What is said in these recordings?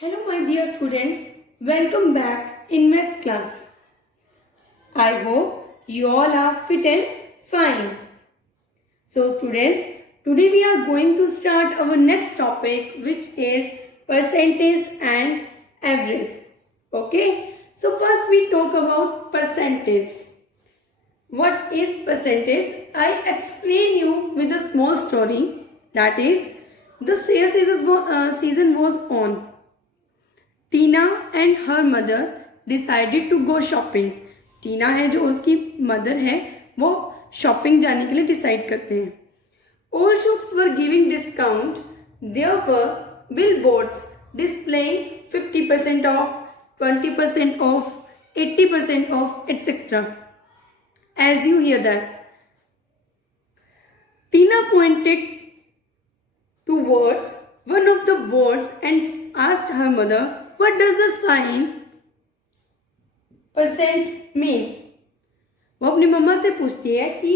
Hello my dear students, welcome back in maths class. I hope you all are fit and fine. So students, today we are going to start our next topic which is percentage and average. Okay, so first we talk about percentage. What is percentage? I explain you with a small story, that is the sales season was on. Tina and her mother decided to go shopping. Tina है जो उसकी mother है, वो shopping जाने के लिए decide करते हैं. All shops were giving discount. There were billboards displaying 50% off, 20% off, 80% off etcetera. As you hear that, Tina pointed towards one of the boards and asked her mother, what does the sign percent mean? वो अपनी मम्मा से पूछती है कि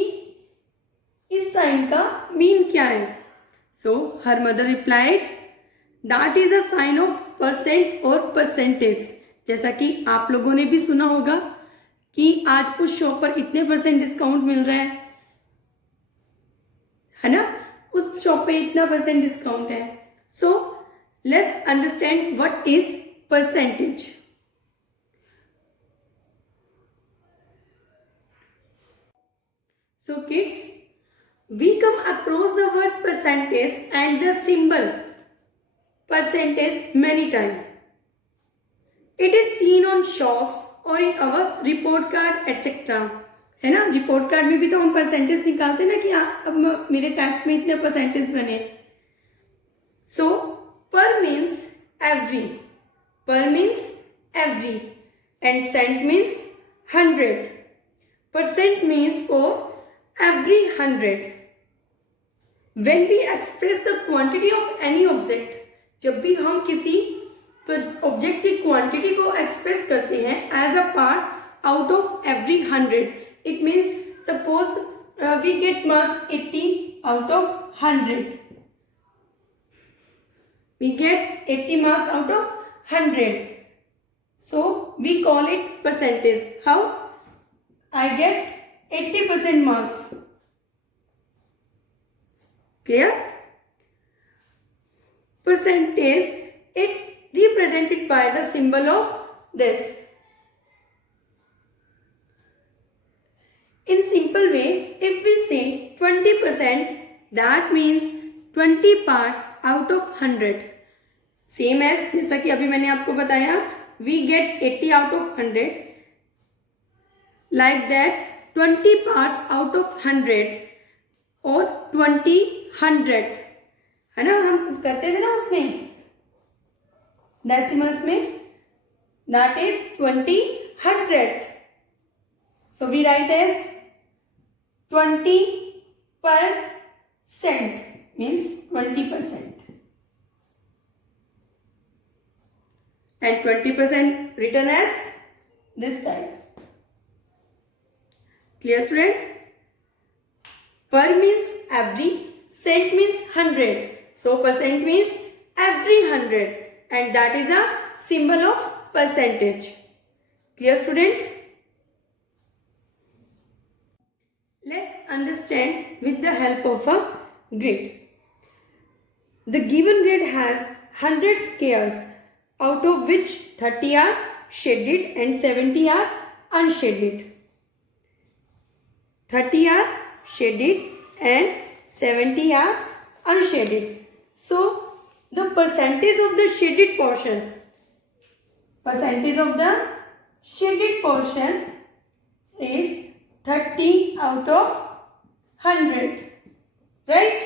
इस sign का mean क्या है. So her mother replied, that is a sign of percent और परसेंटेज. जैसा कि आप लोगों ने भी सुना होगा कि आज उस शॉप पर इतने % डिस्काउंट मिल रहा है ना, उस शॉप पे इतना % डिस्काउंट है. So let's understand what is percentage. So kids, we come across the word percentage and the symbol percentage many times. It is seen on shops or in our report card etc. है ना, report card में भी तो हम percentage निकालते हैं ना कि अब मेरे टेस्ट में इतने % बने. So per means every, per means every and cent means 100. Percent means for every 100. When we express the quantity of any object, जब भी हम किसी ऑब्जेक्ट की क्वांटिटी को एक्सप्रेस करते हैं as a part out of every 100, it means suppose we get marks 80 out of 100. We get 80 marks out of 100. So we call it percentage. How? I get 80% marks. Clear? Percentage, it represented by the symbol of this. In simple way, if we say 20%, that means 20 parts out of 100. Same as जैसा कि अभी मैंने आपको बताया, we get 80 out of 100. Like that, 20 parts out of 100 और 20 100th, है ना, हम करते थे ना उसमें डेसिमल्स में, that is 20 100th. So we write as 20% means 20%, and 20% written as this type. Clear students? Per means every, cent means 100, so percent means every 100, and that is a symbol of percentage. Clear students? Let's understand with the help of a grid. The given grid has 100 squares, out of which 30 are shaded and 70 are unshaded. 30 are shaded and 70 are unshaded. So the percentage of the shaded portion, percentage of the shaded portion is 30 out of 100, right?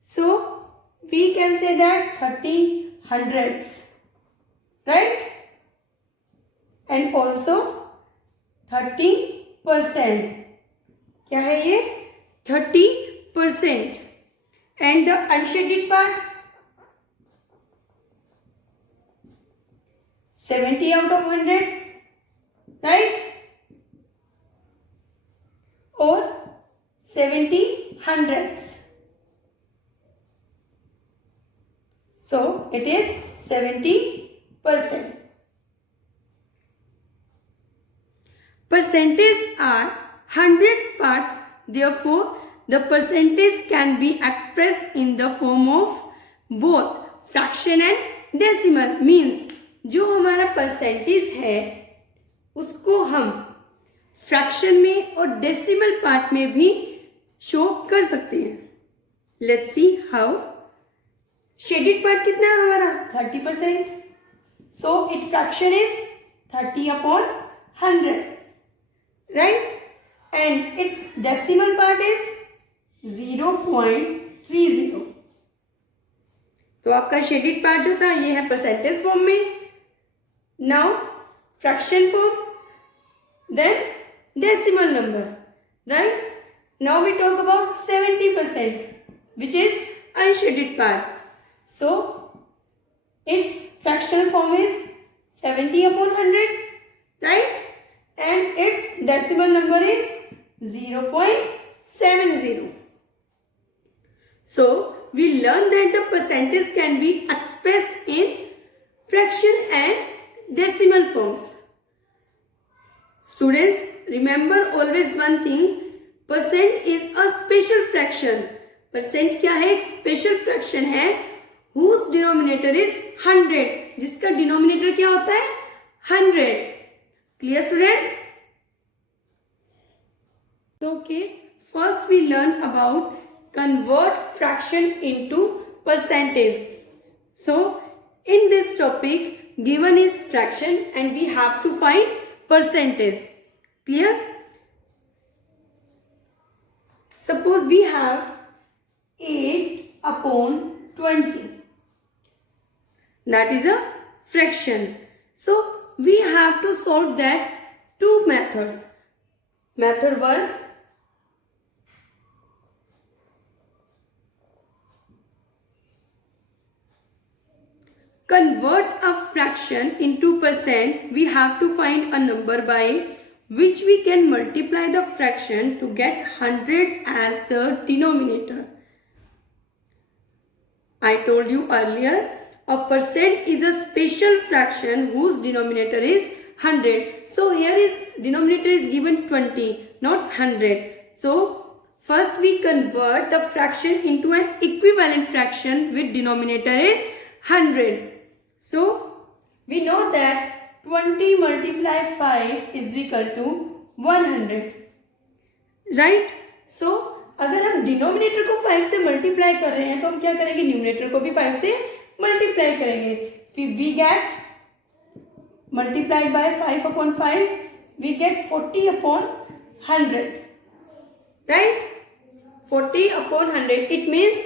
So we can say that 30 hundredths, right? And also 30%. क्या है ये? 30%. And the unshaded part, 70 out of 100, right? Or 70 hundredths. So it is 70 percent. Percentage are 100 parts. Therefore, the percentage can be expressed in the form of both fraction and decimal. Means जो हमारा percentage है उसको हम fraction में और decimal part में भी show कर सकते हैं. Let's see how. Shaded part कितना है हमारा 30%. So it fraction is 30/100, right. And it's decimal part is 0.30. तो आपका शेडेड पार्ट जो था ये है परसेंटेज फॉर्म में. Now fraction form, then decimal number, right? Now we talk about 70%, which is unshaded part. So its fractional form is 70/100, right? And its decimal number is 0.70. So we learned that the percentage can be expressed in fraction and decimal forms. Students, remember always one thing, percent is a special fraction. Percent क्या है? एक special fraction है whose denominator is 100, जिसका denominator क्या होता है 100. Clear students? So kids, first we learn about convert fraction into percentage. So in this topic given is fraction and we have to find percentage. Clear? Suppose we have 8/20. That is a fraction. So we have to solve that two methods. Method 1, convert a fraction into percent. We have to find a number by which we can multiply the fraction to get 100 as the denominator. I told you earlier, a percent is a special fraction whose denominator is 100. So here is denominator is given 20, not 100. So first we convert the fraction into an equivalent fraction with denominator is 100. So we know that 20 multiply 5 is equal to 100, right? So अगर हम denominator को 5 से multiply कर रहे हैं तो हम क्या करेंगे, न्यूमरेटर को भी 5 से मल्टीप्लाई करेंगे. फिर we get multiplied by 5/5 we get 40/100, right. 40/100 it means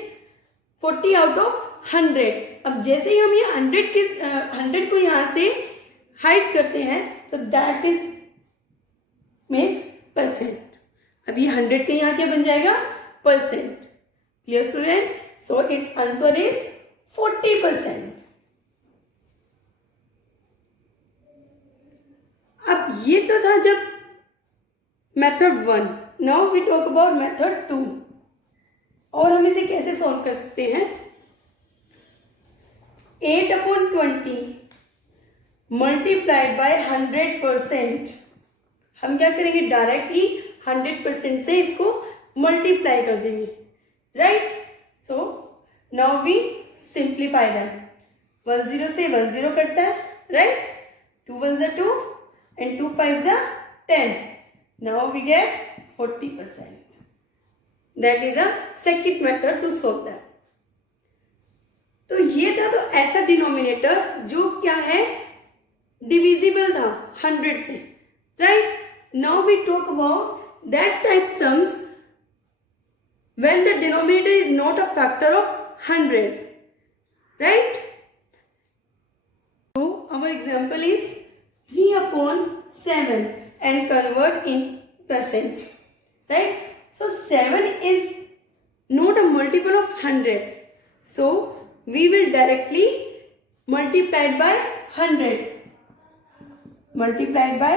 40 out of 100. अब जैसे ही हम ये 100 को यहाँ से हाइड करते हैं तो दैट इज मेक परसेंट. अब ये 100 के यहाँ क्या बन जाएगा, percent. Clear student? So it's answer is 40%. अब ये तो था जब method 1. Now we talk about method 2. और हम इसे कैसे सॉल्व कर सकते हैं. 8/20 मल्टीप्लाइड बाय 100%. हम क्या करेंगे, डायरेक्टली 100% से इसको मल्टीप्लाई कर देंगे, right. So now we simplify that. 10 से 10 कटता है, right. 2 1s are 2 and 2 5s are 10. Now we get 40%. That is a second method to solve that. तो ये था तो ऐसा डिनोमिनेटर जो क्या है, डिविजिबल था 100 से, right. Now we talk about that type sums when the denominator is not a factor of 100, right. So our example is 3/7 and convert in percent, right. So 7 is not a multiple of 100, so we will directly multiply it by 100. Multiplied by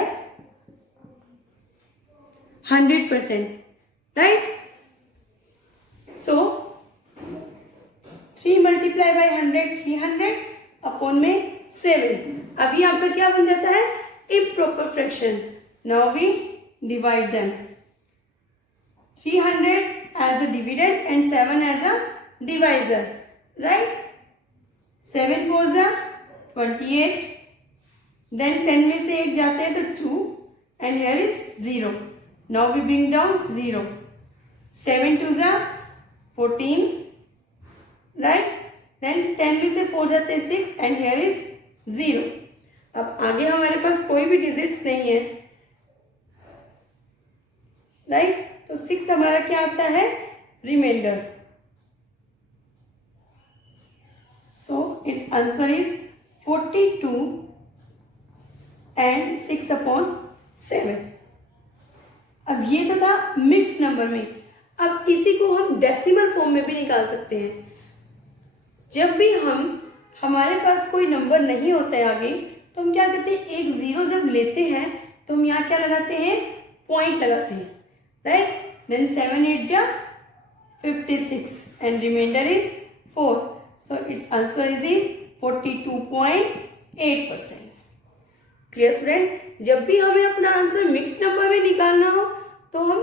100%, right. So 3 multiply by 100 300 upon में 7। अभी आपका क्या बन जाता है? Improper fraction. Now we divide them. 300 as a dividend and 7 as a divisor, right? 7 4 जा 28, then 10 में से 1 जाते हैं तो 2 and here is 0. Now we bring down 0. 7 2 जा 14, right? Then 10 में से 4 जाते हैं 6 and here is 0. अब आगे हमारे पास कोई भी डिजिट्स नहीं है, राइट? तो 6 हमारा क्या आता है? Remainder. So it's answer is 42 and 6/7। अब ये तो था मिक्स नंबर में। अब इसी को हम डेसिमल फॉर्म में भी निकाल सकते हैं। जब भी हमारे पास कोई नंबर नहीं होता है आगे, तो हम क्या करते हैं? एक जीरो जब लेते हैं तो हम यहाँ क्या लगाते हैं? पॉइंट लगाते हैं, राइट? Then 7 8 जा 56 and remainder is 4. So its answer is in 42.8%. Clear student? जब भी हमें अपना आंसर मिक्स नंबर में निकालना हो तो हम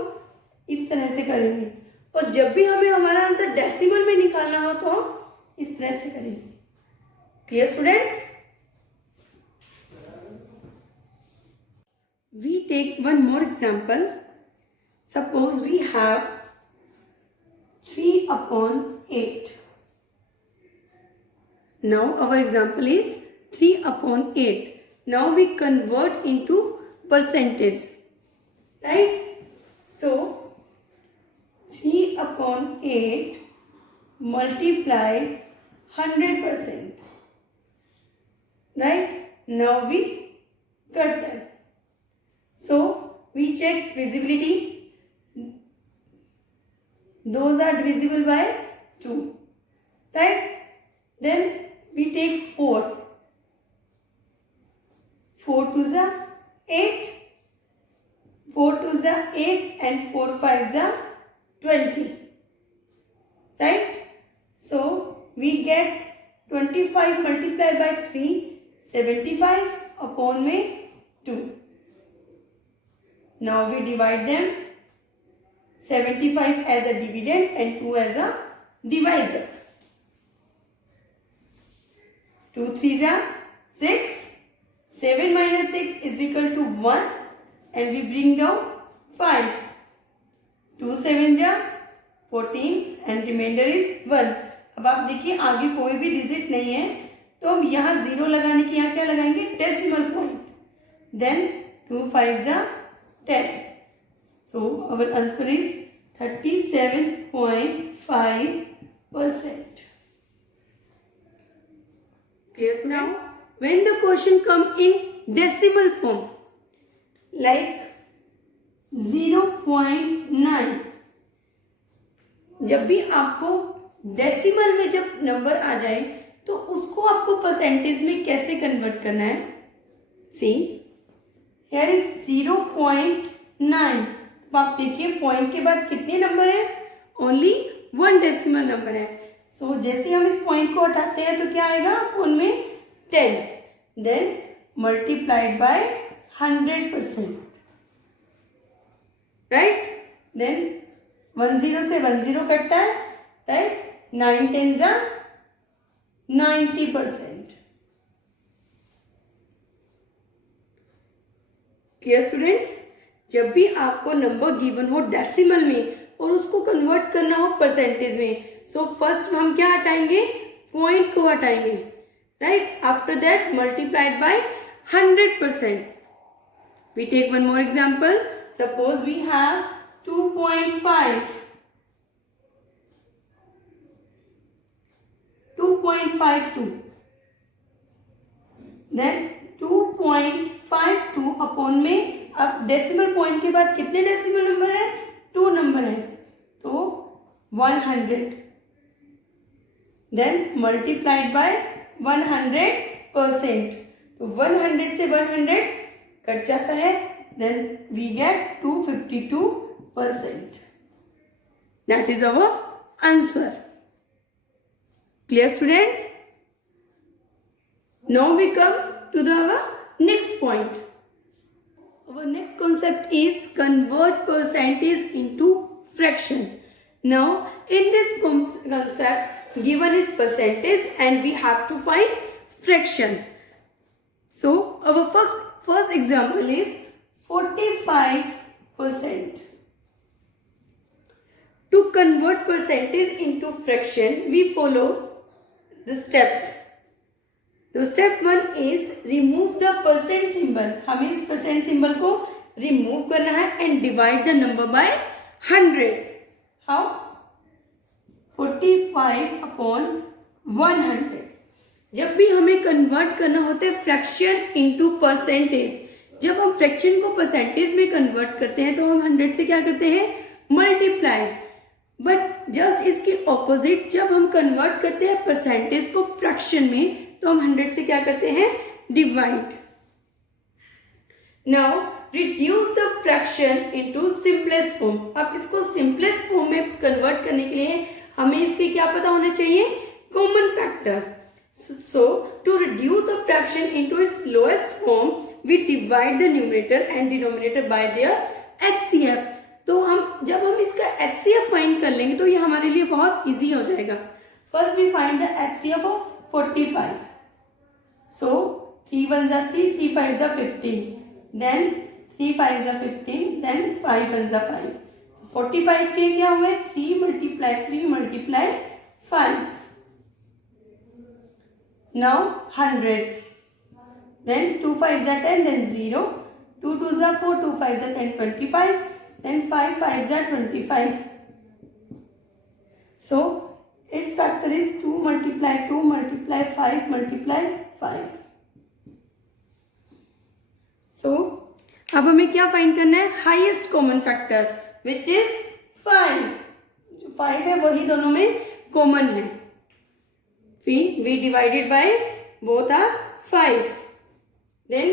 इस तरह से करेंगे, और जब भी हमें हमारा आंसर डेसिमल में निकालना हो तो हम इस तरह से करेंगे। Clear students? We take one more example. Suppose we have 3/8. Now our example is 3/8. Now we convert into percentage, right? So 3/8 multiply 100%, right? Now we cut them. So we check visibility. Those are divisible by 2, right? Then we take 4. 4 2s are 8. 4 2s are 8 and 4 5s are 20, right? So we get 25 multiplied by 3, 75 upon में 2. Now we divide them. 75 as a dividend and 2 as a divisor. 2 3s are 6. 7 minus 6 is equal to 1 and we bring down 5. 2 7 जा 14 and remainder is 1. अब आप देखिए आगे कोई भी digit नहीं है, तो हम यहाँ 0 लगाने की यहाँ क्या लगाएंगे? Decimal point. देन 2 5 जा 10. So our answer is 37.5%. Clear now? When the question come in decimal form, like 0.9, जब भी आपको डेसिमल में जब नंबर आ जाए तो उसको आपको परसेंटेज में कैसे कन्वर्ट करना है? See, here is 0.9. तो आप देखिए पॉइंट के बाद कितने नंबर है? ओनली 1 डेसिमल नंबर है। सो जैसे हम इस पॉइंट को हटाते हैं तो क्या आएगा? उनमें 10, then multiplied by 100%, right? Then 10 से 10 कटता है, राइट? 9 10 जा 90%। Clear students? जब भी आपको नंबर गिवन हो डेसिमल में और उसको कन्वर्ट करना हो परसेंटेज में, सो फर्स्ट हम क्या हटाएंगे? पॉइंट को हटाएंगे, right? After that multiplied by 100%. We take one more example. Suppose we have 2.52, then 2.52 upon में, अब डेसिमल पॉइंट के बाद कितने डेसिमल नंबर है? 2 नंबर है, तो 100, देन मल्टीप्लाइड बाय 100%. तो 100 से 100 कट जाता है, then we get 252%. That is our answer. Clear students? Now we come to our next point. Our next concept is convert percentage into fraction. Now in this concept, given is percentage and we have to find fraction. So our first example is 45%. To convert percentage into fraction, we follow the steps. तो step 1 is remove the percent symbol. हमें इस percent symbol को remove करना है and divide the number by 100. How? 45/100. जब भी हमें convert करना होता है फ्रैक्शन इनटू परसेंटेज, जब हम फ्रैक्शन को परसेंटेज में कन्वर्ट करते हैं तो हम 100 से क्या करते हैं? मल्टीप्लाई. बट जस्ट इसके ऑपोजिट, जब हम कन्वर्ट करते हैं परसेंटेज को फ्रैक्शन में तो हम 100 से क्या करते हैं? Divide. Now reduce the fraction into simplest form. अब इसको सिंपलेस्ट फॉर्म में कन्वर्ट करने के लिए हमें इसके क्या पता होना चाहिए? Common factor. So to reduce a fraction into its lowest form we divide the numerator and denominator by their HCF. तो जब हम इसका HCF फाइंड कर लेंगे तो ये हमारे लिए बहुत इजी हो जाएगा. First we find the HCF of 45. So 3 1s are 3, 3 5s are 15, then 3 5s are 15, then 5 1s are 5. So 45 के क्या हुए? 3 multiply 3 multiply 5. Now 100. Then 2 5s are 10, then 0. 2 2s are 4, 2 5s are 10, 25. Then 5 5s are 25. So its factor is 2 multiply 2 multiply 5 multiply 5. So अब हमें क्या find करना है? Highest common factor which is 5. जो 5 है वही दोनों में कॉमन है. We divided by both are 5. Then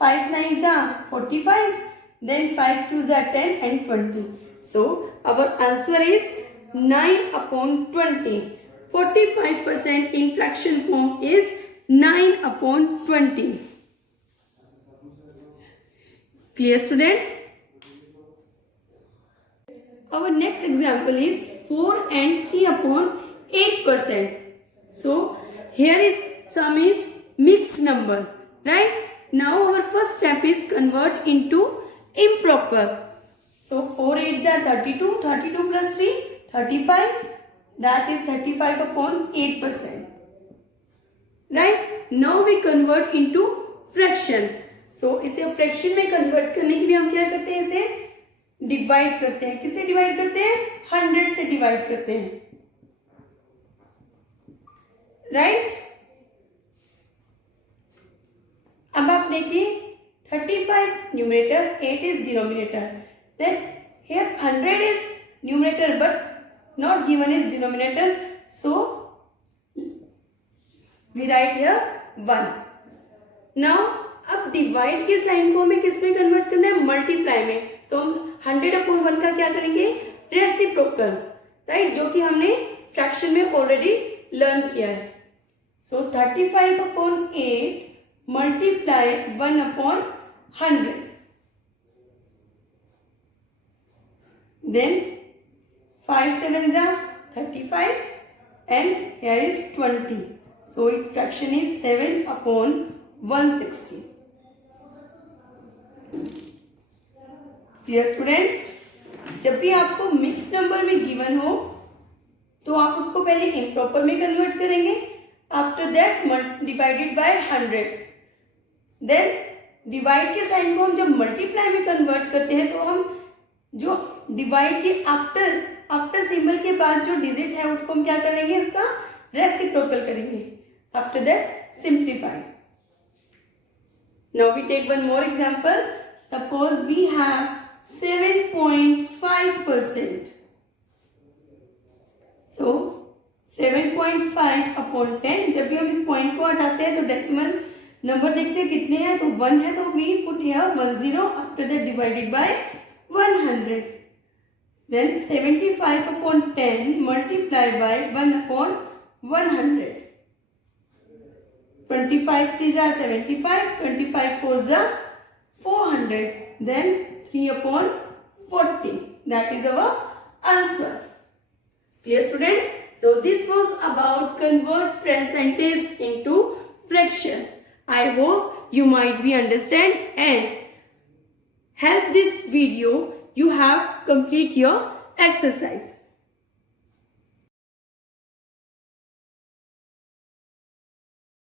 5 9s are 45. Then 5 2s are 10 and 20. So our answer is 9/20. 45% in fraction form is 9/20. Clear, students? Our next example is 4 and 3/8%. So here is sum is mixed number, right? Now our first step is convert into improper. So 4 8s are 32. 32 plus 3 35. That is 35/8%. Right? Now we convert into fraction. So इसे fraction में convert करने के लिए हम क्या करते हैं? इसे डिवाइड करते हैं. किससे डिवाइड करते हैं? 100 से डिवाइड करते हैं. राइट? अब आप देखिए 35 numerator, 8 is denominator. Then here 100 is numerator but not given is denominator. So we write here 1. Now अब डिवाइड के साइन को हमें किस में कन्वर्ट करना है? मल्टीप्लाई में. तो हम 100/1 का क्या करेंगे? रेसिप्रोकल. राइट? जो कि हमने फ्रैक्शन में ऑलरेडी लर्न किया है. सो 35/8 multiply 1/100. Then 5 7s are 35 and here is 20. So its fraction is 7/160. Clear, students? जब भी आपको मिक्स नंबर में गिवन हो तो आप उसको पहले इम्प्रॉपर में कन्वर्ट करेंगे. After that divided by 100. Then divide के साइन को हम जब मल्टीप्लाई में कन्वर्ट करते हैं तो हम जो डिवाइड के आफ्टर सिंबल के बाद जो डिजिट है उसको हम क्या करेंगे? इसका रेसिप्रोकल करेंगे. After that simplify. Now we take one more example. Suppose we have 7.5%. सो 7.5/10. जब भी हम इस पॉइंट को हटाते हैं तो डेसिमल नंबर देखते हैं कितने हैं. तो 1 है तो we put here 10. After that divided by 100. Then 75 upon 10 multiplied by 1 upon 100. 25 3s are 75, 25 4s are 400. Then 3 upon 40. That is our answer. Clear, student? So this was about convert percentage into fraction. I hope you might be understand and help this video you have complete your exercise.